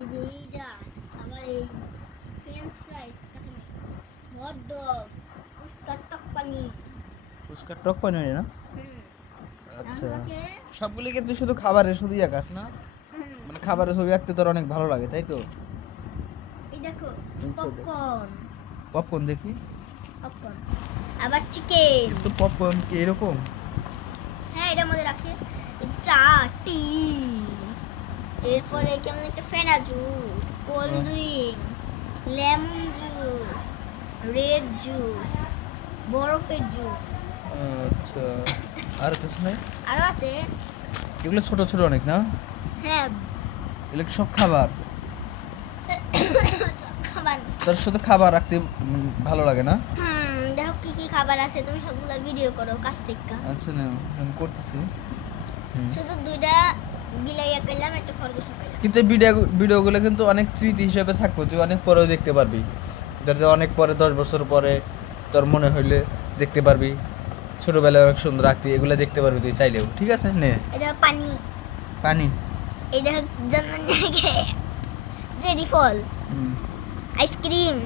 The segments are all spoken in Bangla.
এইটা আবার এই ফ্রেঞ্চ ফ্রাইস কাঁচামরিচ হট ডগ ফুচকার টক পানি ফুচকার টক পানি হয় না? হুম আচ্ছা, আমাকে সবগুলি কিন্তু শুধু খাবারের ছবি আঁকাস না? মানে খাবারের ছবি আঁকতে তোর অনেক ভালো লাগে, তাই তো? এই দেখো আচ্ছা, দেখো। পপকর্ন পপকর্ন দেখি পপকর্ন আবার চিকেন তো। পপকর্ন কি এরকম? হ্যাঁ এটার মধ্যে রাখে চাটি এরপরে কেমন একটা ফেনা juice cold drinks lemon juice red juice বরফের জুস আচ্ছা, আর কিছু নাই? আরো আছে এগুলো ছোট ছোট অনেক না? হ্যাঁ এগুলো কি সব খাবার? খাবার তোর সাথে খাবার রাখতে ভালো লাগে না? দেখো কি কি খাবার আছে তুমি সবগুলা ভিডিও করো কাছ থেকে আচ্ছা, না আমি করতেছি। শুধু দুইটা বিলাইয়া পেলাম একটা খরগোশ পেলাম কিন্তু এই ভিডিওগুলো কিন্তু অনেক স্মৃতি হিসেবে থাকবে, তুই অনেক পরেও দেখতে পারবি। ধর যে অনেক পরে 10 বছর পরে তোর মনে হইলে দেখতে পারবি, ছোটবেলায় অনেক সুন্দর রাখতি, এগুলো দেখতে পারবি তুই চাইলেও। ঠিক আছে, নে এটা পানি পানি। এই দেখো জন্ম থেকে জেডি ফল আইসক্রিম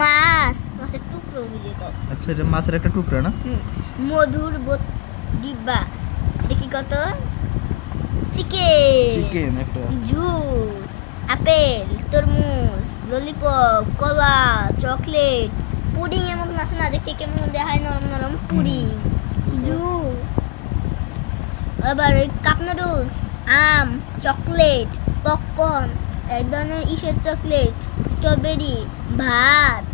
মাছের টুকরো বুঝে কও আচ্ছা, এটা মাছের একটা টুকরা না? মধুর ডিব্বা এটা কি কত চিকেন চিকেন একটা। জুস আপেল তরমুজ ললিপপ কলা চকলেট পুডিং এর মতন আছে না যে কেকের মধ্যে হয় নরম নরম পুডিং জুস আবার ওই কাপ নুডলস আম চকলেট পপকর্ন এক ধরনের ইসের চকলেট স্ট্রবেরি ভাত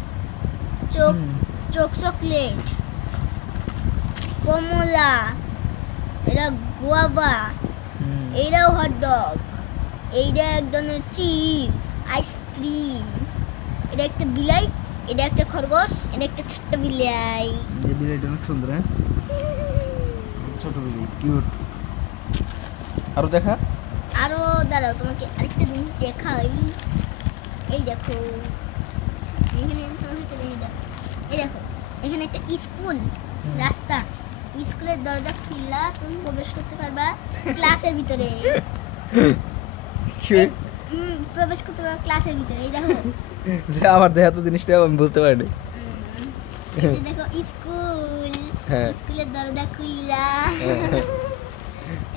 চোখ চকলেট কমলা এটা গুয়াভা এইটাও হট ডগ এইটা এক ধরনের চিজ আইসক্রিম এটা একটা বিলাই এটা একটা খরগোশ এটা একটা ছোট্ট বিলাই এই বিলাইটা অনেক সুন্দর, হ্যাঁ ছোট বিলাই কিউট। আরো দেখা। আরো দাঁড়াও তোমাকে আরেকটা জিনিস দেখাই এই দেখো এখানে তোমাকে একটা জিনিস দেখো এই দেখো এখানে একটা স্কুল রাস্তা স্কুলের দরজা খুললা তুমি প্রবেশ করতে পারবা ক্লাসের ভিতরে প্রবেশ করতে পারবা ক্লাসের ভিতরে এই দেখো আমার দেখা তো জিনিসটা আমি বুঝতে পারিনি। এই যে দেখো স্কুল স্কুলের দরজা খুললা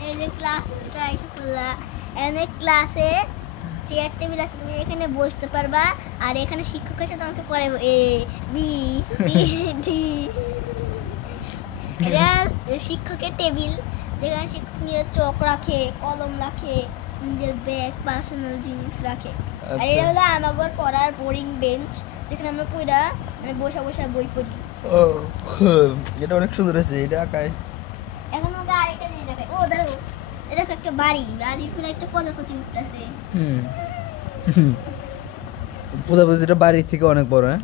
এই যে ক্লাস এসে খুললা এনে ক্লাসে চেয়ার টেবিল আছে তুমি এখানে বসতে পারবা আর এখানে শিক্ষক এসে তোমাকে পড়াবো এ বি সি ডি এটা শিক্ষকের টেবিল যেখানে শিক্ষক নিয়ে চক রাখে কলম রাখে নিজের ব্যাগ পার্সোনাল জিনিস রাখে আর এটা হলো আমাদের পড়ার বোরিং বেঞ্চ যেখানে আমরা পড়া মানে বসা বসা বই পড়ি। ও এটা অনেক সুন্দর আছে, এটা আঁকায়। এখন ওকে আরেকটা জিনিস দেখাই ও দেখো এটা একটা বাড়ির উপরে একটা প্রজাপতি উঠতেছে প্রজাপতিটা বাড়ির থেকে অনেক বড়, হ্যাঁ?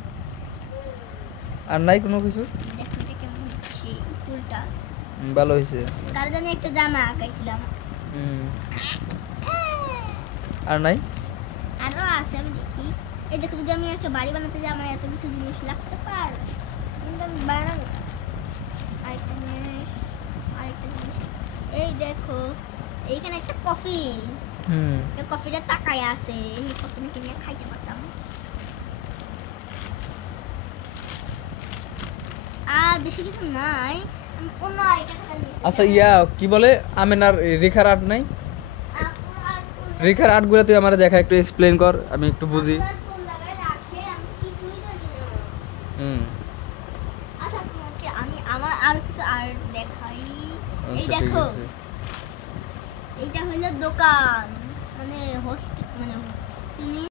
আর নাই কোনো কিছু? দেখো এটা কেমন হচ্ছে ফুলটা ভালো হয়েছে। কার জানি একটা জামা আঁকাইছিলাম আর নাই? আরো আছে আমি দেখি এই দেখো যদি আমি একটা বাড়ি বানাতে যাই আমার এত কিছু জিনিস লাগতে পারে কিন্তু আমি বানাবো না। আরেকটা জিনিস এই দেখো এইখানে একটা কফি এই কফিটা তাকায় আছে এই কফি কিনে খাইতে পারতাম আর বেশি কিছু নাই অন্য আরেকটা খালি আচ্ছা কি বলে আমেনার রেখার আর্ট নাই? রেখার আর্টগুলো তুই আমার দেখা একটু এক্সপ্লেইন কর, আমি একটু বুঝি। আচ্ছা তোমাকে আমি আমার আর কিছু আর্ট দেখাই এই আচ্ছা, ঠিক দেখো আছে। এইটা হলো দোকান মানে হোস্ট মানে তিনি